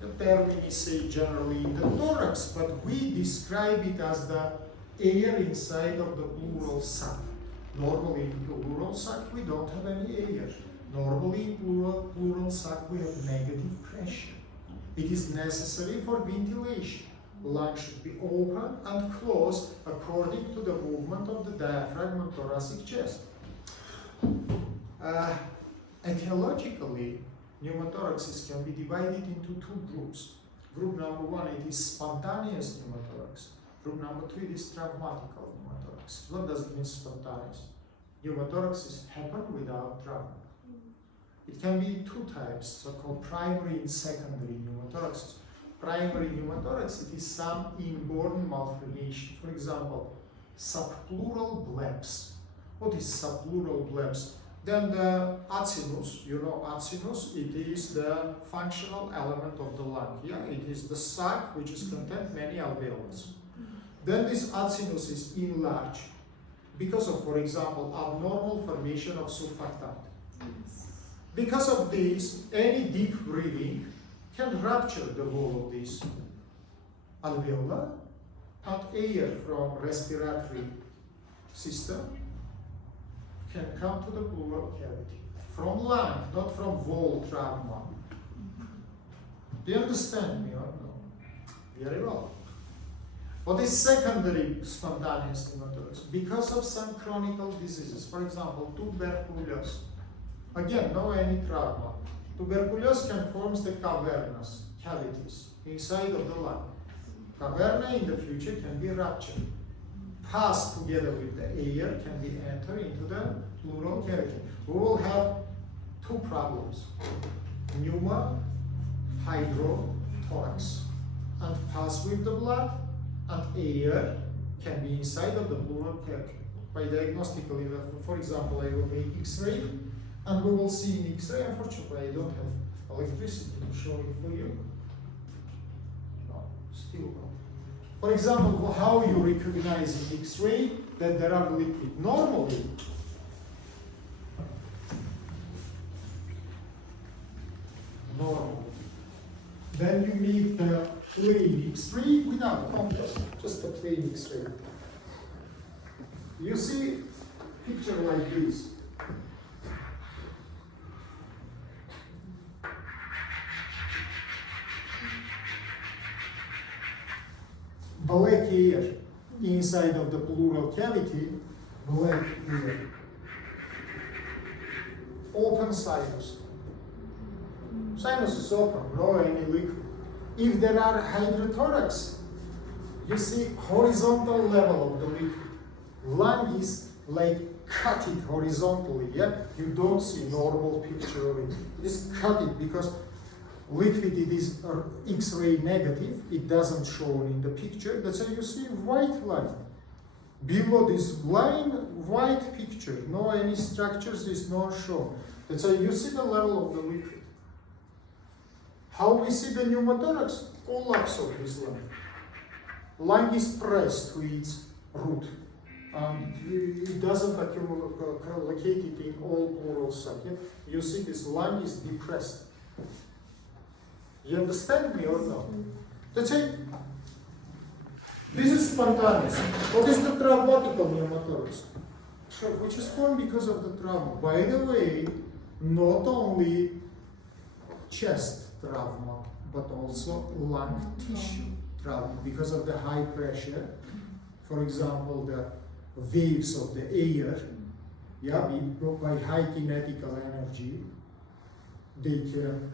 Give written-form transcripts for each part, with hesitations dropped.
The term is say generally in the thorax, but we describe it as the air inside of the pleural sac. Normally in pleural sac we don't have any air. Normally in pleural sac we have negative pressure. It is necessary for ventilation. Lungs should be open and closed according to the movement of the diaphragm and thoracic chest. Etiologically, pneumothoraxes can be divided into two groups. Group number one, it is spontaneous pneumothorax. Group number two, it is traumatical pneumothorax. What does it mean, spontaneous? Pneumothoraxes happen without trauma. It can be two types, so-called primary and secondary pneumothoraxes. Primary pneumothorax, it is some inborn malformation. For example, subpleural blebs. What is subpleural blebs? Then the acinus, you know acinus, it is the functional element of the lung. Yeah, it is the sac which is contain many alveolus. Then this acinus is enlarged because of, for example, abnormal formation of surfactant. Because of this, any deep breathing can rupture the wall of this alveolar, and air from respiratory system can come to the pleural cavity. From lung, not from wall trauma. Do you understand me or no? Very well. What is secondary spontaneous pneumothorax? Because of some chronic diseases, for example, tuberculosis. Again, no any trauma. Tuberculosis can form the cavernas, cavities, inside of the lung. Caverna in the future can be ruptured. Pass together with the air can be entered into the pleural cavity. We will have two problems. Pneuma, hydrothorax. And pass with the blood, and air can be inside of the pleural cavity. By diagnostically, for example, I will make X-ray, and we will see in X-ray. Unfortunately, I don't have electricity to show it for you. No, still not. For example, how you recognize in X-ray that there are liquid. Normally, then you make the plain X-ray without contrast, just a plain X-ray. You see picture like this. Black air inside of the pleural cavity, black air. Open sinus. Sinus is open, no any liquid. If there are hydrothorax, you see horizontal level of the liquid. Lung is like cut it horizontally, yeah? You don't see normal picture of it. Just cut it because liquid it is X-ray negative, it doesn't show in the picture. That's why you see white line. Below this line, white picture, no any structures is not shown. That's why you see the level of the liquid. How we see the pneumothorax? Collapse of this lung. Lung is pressed to its root. It doesn't locate it in all pleural sac. You see this lung is depressed. You understand me or not? That's it. This is spontaneous. What is the traumatical pneumothorax? Which is formed because of the trauma. By the way, not only chest trauma, but also lung tissue trauma because of the high pressure. For example, the waves of the air, yeah, by high kinetical energy, they can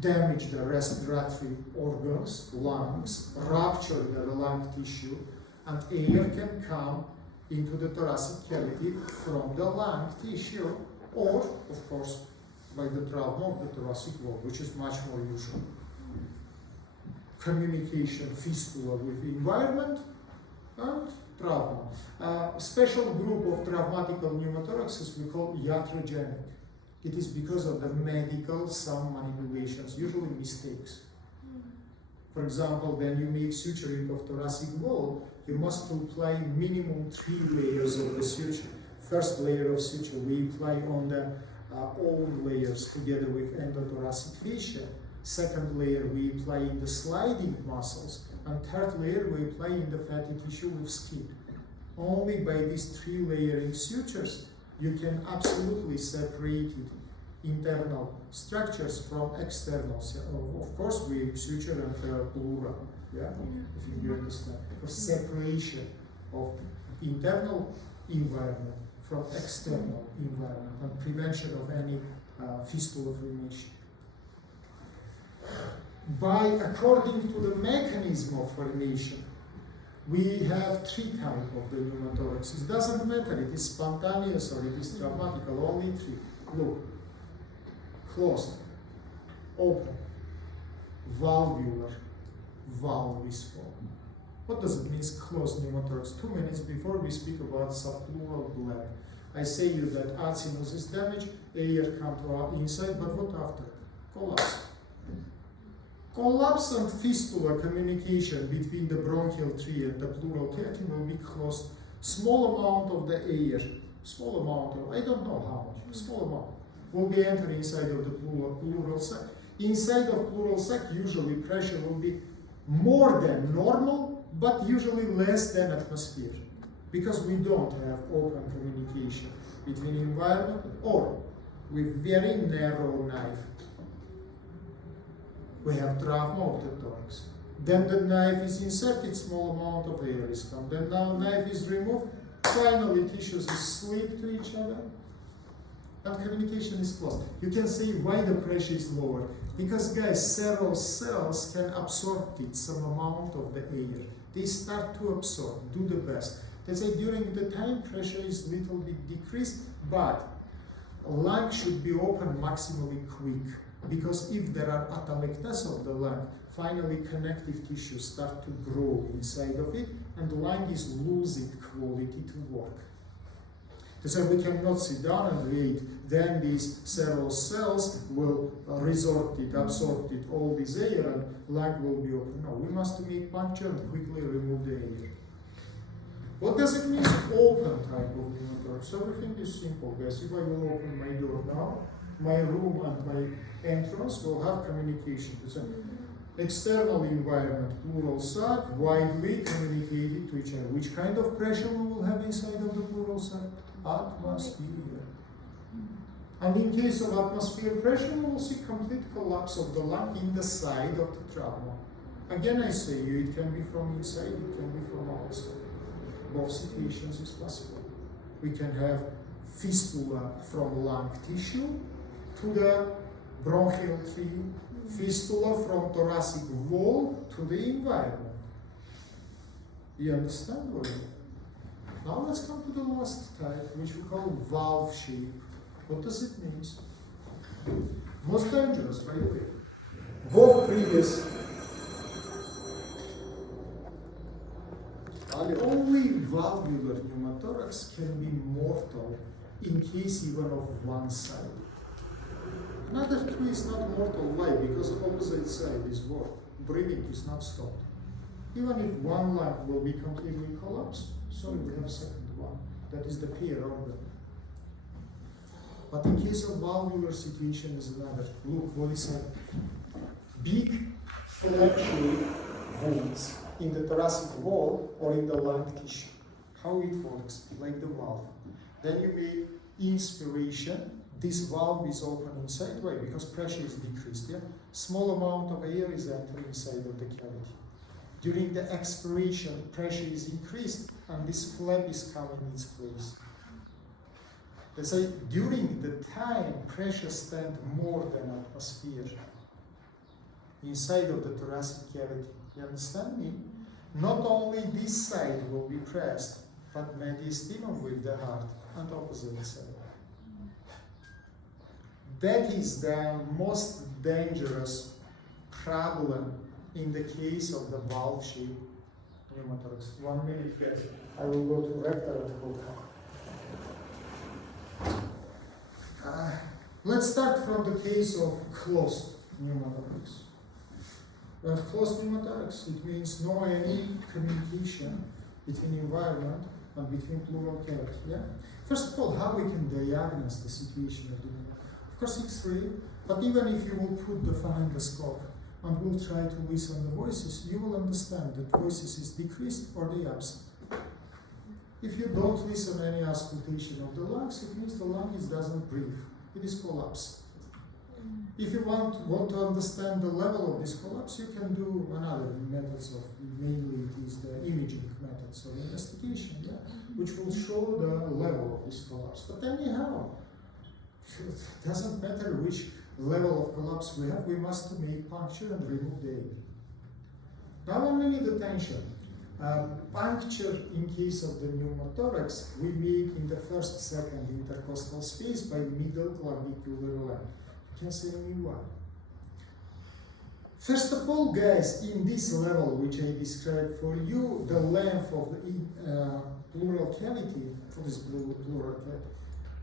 damage the respiratory organs, lungs, rupture the lung tissue, and air can come into the thoracic cavity from the lung tissue, or, of course, by the trauma of the thoracic wall, which is much more usual. Communication, fistula with the environment, and trauma. A special group of traumatical pneumothoraxes we call iatrogenic. It is because of the medical, some manipulations, usually mistakes. For example, when you make suturing of thoracic wall, you must apply minimum 3 layers of the suture. First layer of suture we apply on the own layers together with endothoracic fascia, Second layer we apply in the sliding muscles, and third layer we apply in the fatty tissue with skin. Only by these 3 layering sutures you can absolutely separate internal structures from external. Of course, we suture and plural, yeah, if you understand, for separation of internal environment from external environment and prevention of any fistula formation. According to the mechanism of formation, we have 3 types of the pneumothorax. It doesn't matter, it is spontaneous or it is traumatical, only 3. Look, closed, open, valvular, valvis form. What does it mean, closed pneumothorax? 2 minutes before we speak about subpleural bladder. I say you that acinos is damaged, air come to our inside, but what after? Collapse. Collapse and fistula communication between the bronchial tree and the pleural cavity will be closed. Small amount of the air, small amount of, I don't know how much, small amount, will be entering inside of the pleural sac. Inside of pleural sac, usually pressure will be more than normal, but usually less than atmosphere, because we don't have open communication between environment or with very narrow knife. We have trauma of the thorax. Then the knife is inserted, small amount of air is come. Then now knife is removed, finally tissues slip to each other, and communication is closed. You can say why the pressure is lower. Because guys, several cells can absorb some amount of the air. They start to absorb, do the best. Let's say during the time pressure is little bit decreased, but lung should be open maximally quick. Because if there are atelectasis of the lung, finally connective tissue start to grow inside of it, and the lung is losing quality to work. So we cannot sit down and wait, then these several cells will resort it, absorb it, all this air, and lung will be open. No, we must make puncture and quickly remove the air. What does it mean, open type of pneumothorax? So everything is simple, guys. If I will open my door now, my room and my entrance will have communication. It's an external environment, pleural sac, widely communicated to each other. Which kind of pressure we will have inside of the pleural sac? Atmosphere. And in case of atmosphere pressure, we will see complete collapse of the lung in the side of the trauma. Again, I say you, it can be from inside, it can be from outside. Both situations is possible. We can have fistula from lung tissue to the bronchial tree, fistula from thoracic wall to the environment. You understand what I mean? Now let's come to the last type, which we call valve shape. What does it mean? Most dangerous, by the way. Both previous, only valvular pneumothorax can be mortal in case even of one side. Another two is not mortal. Why? Because the opposite side is work. Breathing is not stopped. Even if one lung will be completely collapsed, so we have second one. That is the pair organ. But in case of valvular situation is another. Look, what is that? Big flap-shaped wounds in the thoracic wall or in the lung tissue. How it works, like the valve. Then you make inspiration. This valve is open inside. Why? Because pressure is decreased. Yeah? Small amount of air is entering inside of the cavity. During the expiration, pressure is increased and this flap is coming in its place. Let's say during the time pressure stands more than atmosphere inside of the thoracic cavity. You understand me? Not only this side will be pressed, but mediastinum with the heart and opposite side. That is the most dangerous problem in the case of the valve-shaped pneumothorax. 1 minute, guys. I will go to rectal and will come. Let's start from the case of closed pneumothorax. When closed pneumothorax, it means no any communication between environment and between pleural cavity. Yeah? First of all, how we can diagnose the situation of the pneumothorax? Of course, X-ray, But even if you will put the pharyngoscope and will try to listen the voices, you will understand that voices is decreased or they absent. If you don't listen any auscultation of the lungs, it means the lung doesn't breathe. It is collapsed. If you want to understand the level of this collapse, you can do another methods of, mainly it is the imaging methods of investigation, yeah, which will show the level of this collapse. But anyhow, it doesn't matter which level of collapse we have, we must make puncture and remove the air. Now when we need attention, puncture in case of the pneumothorax, we make in the first second intercostal space by middle clavicular length. You can say me why. First of all, guys, in this level which I described for you, the length of the pleural cavity, for this pleural cavity,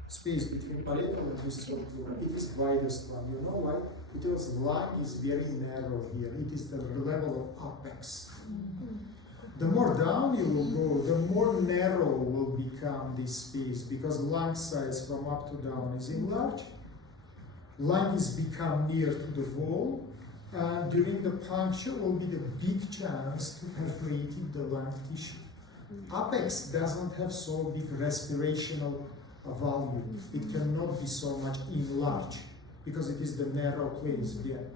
space between parietal and distal pleura, it is widest one. You know why? Because lung is very narrow here. It is the level of apex. The more down you will go, the more narrow will become this space, because lung size from up to down is enlarged. Lung is become near to the wall, and during the puncture will be the big chance to perforate the lung tissue. Apex doesn't have so big respirational volume. It cannot be so much enlarged because it is the narrow place there.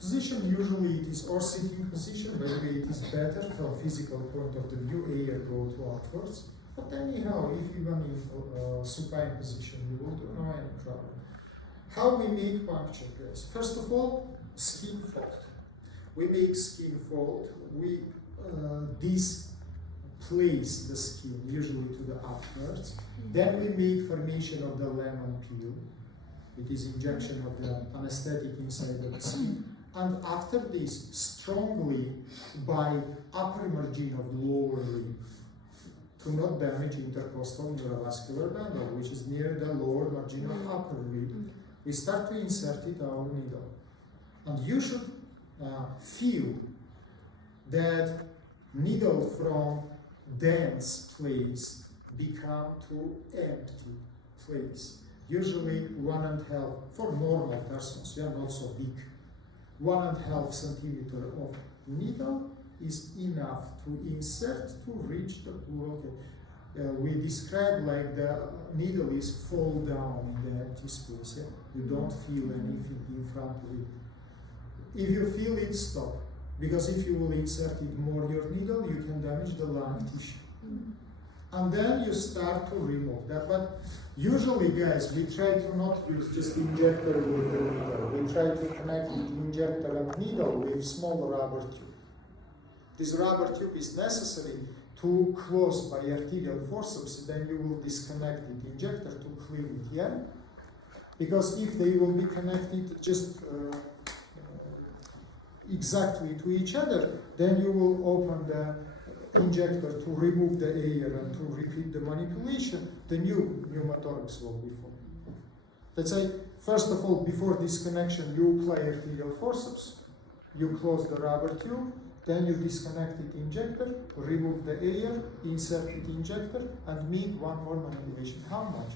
Position usually it is or sitting position, by the way it is better from physical point of the view, air go to outwards. But anyhow, if even in supine position, you will do no any problem. How we make puncture, guys? First of all, skin fold. We make skin fold. We displace the skin, usually to the upwards. Then we make formation of the lemon peel. It is injection of the anesthetic inside of the skin. And after this, strongly by upper margin of the lower rib, to not damage intercostal neurovascular bundle, which is near the lower margin of upper rib, we start to insert it our needle. And you should feel that needle from dense place become to empty place. Usually 1.5, for normal persons, yeah, not so big, 1.5 centimeter of needle is enough to insert to reach the pleural cavity. We describe like the needle is fall down in the empty space. Yeah? You don't feel anything in front of it. If you feel it, stop. Because if you will insert it more your needle, you can damage the lung tissue. And then you start to remove that. But usually, guys, we try to not use just injector with the needle. We try to connect the injector and needle with small rubber tube. This rubber tube is necessary to close by arterial forceps, then you will disconnect the injector to clean it, yeah? Because if they will be connected just exactly to each other, then you will open the injector to remove the air and to repeat the manipulation, the new pneumothorax will be formed. Let's say, first of all, before this connection, you apply arterial forceps, you close the rubber tube, then you disconnect the injector, remove the air, insert the injector, and make one more manipulation. How much?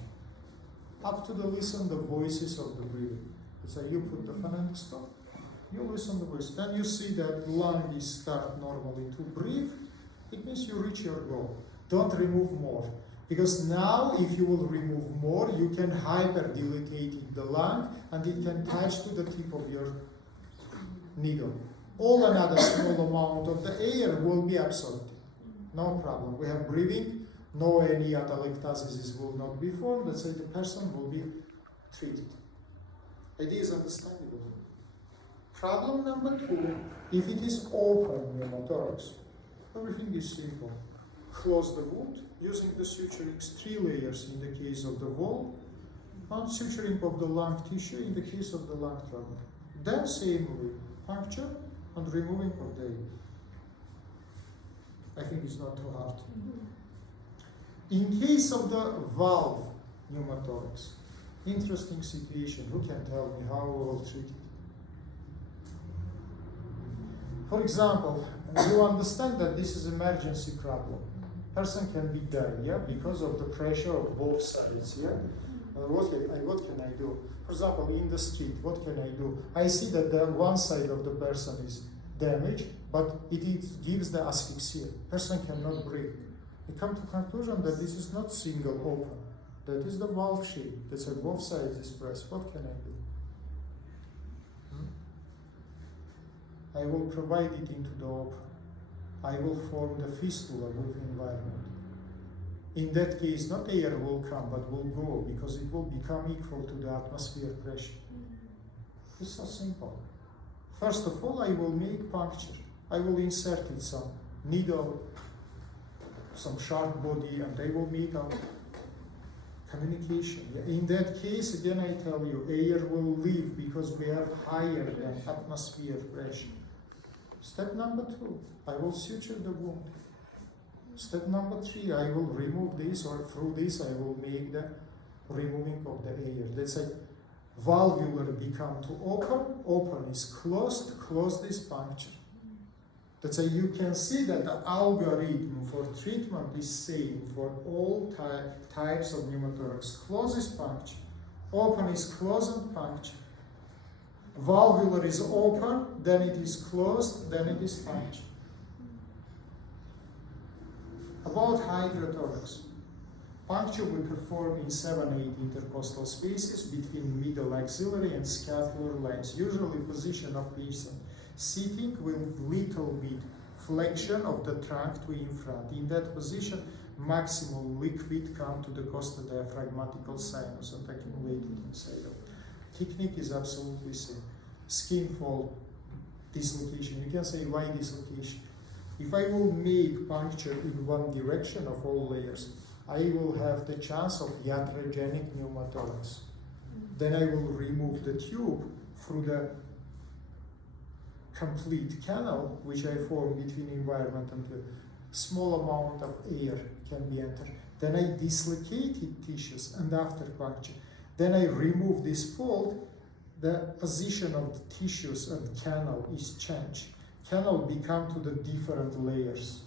Up to the listen the voices of the breathing. Let's say you put the pharyngoscope, you listen the voice. Then you see that lung is start normally to breathe. It means you reach your goal. Don't remove more. Because now, if you will remove more, you can hyperdilate the lung and it can touch to the tip of your needle. All another small amount of the air will be absorbed. No problem. We have breathing, no any atelectasis will not be formed. Let's say the person will be treated. It is understandable. Problem number 2, if it is open pneumothorax, everything is simple. Close the wound using the suturing 3 layers in the case of the wall, and suturing of the lung tissue in the case of the lung trouble. Then same way, puncture and removing of the air. I think it's not too hard. In case of the valve pneumothorax, interesting situation. Who can tell me how we will treat it? For example, you understand that this is emergency problem. Person can be dead, yeah, because of the pressure of both sides, yeah. What can I do? For example, in the street, what can I do? I see that the one side of the person is damaged, but it gives the asphyxia. Person cannot breathe. I come to conclusion that this is not single open. That is the valve shape. That's why both sides is pressed. What can I do? I will provide it into the open. I will form the fistula with environment. In that case, not air will come, but will go, because it will become equal to the atmosphere pressure. It's so simple. First of all, I will make puncture. I will insert it some needle, some sharp body, and I will make a communication. In that case, again, I tell you, air will leave because we have higher than atmosphere pressure. Step number 2, I will suture the wound. Step number 3, I will remove this, or through this I will make the removing of the air. Let's say valvular become to open, open is closed, closed is puncture. That's why you can see that the algorithm for treatment is same for all types of pneumothorax. Close is puncture, open is closed and puncture. Valvular is open, then it is closed, then it is puncture. About hydrothorax. Puncture we perform in 7-8 intercostal spaces between middle axillary and scapular lines, usually position of patient sitting with little bit flexion of the trunk to in front. In that position, maximal liquid come to the costodiaphragmatical sinus and accumulated inside of it. Technique is absolutely same. Skin fold, dislocation. You can say, why dislocation? If I will make puncture in one direction of all layers, I will have the chance of iatrogenic pneumothorax. Then I will remove the tube through the complete canal, which I form between environment and the small amount of air can be entered. Then I dislocated tissues, and after puncture, then I remove this fold, the position of the tissues and canal is changed. Canal become to the different levels,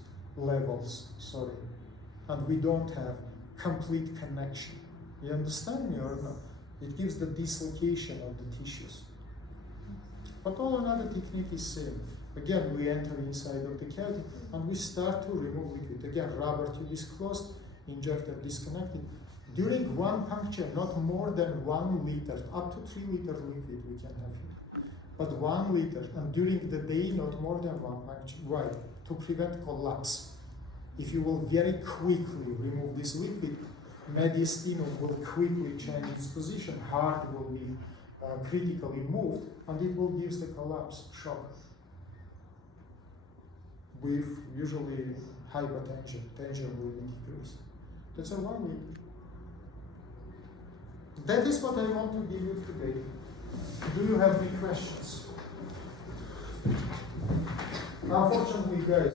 and we don't have complete connection. You understand me or not? It gives the dislocation of the tissues. But all another technique is same. Again, we enter inside of the cavity and we start to remove liquid. Again, rubber tube is closed, injector disconnected. During one puncture, not more than 1 liter, up to 3 liter liquid we can have here. But 1 liter, and during the day, not more than 1 puncture. Why? To prevent collapse. If you will very quickly remove this liquid, mediastinum will quickly change its position, heart will be critically moved, and it will give the collapse, shock. With usually hypertension, tension will be decreased. That's a 1 liter. That is what I want to give you today. Do you have any questions? Unfortunately, guys,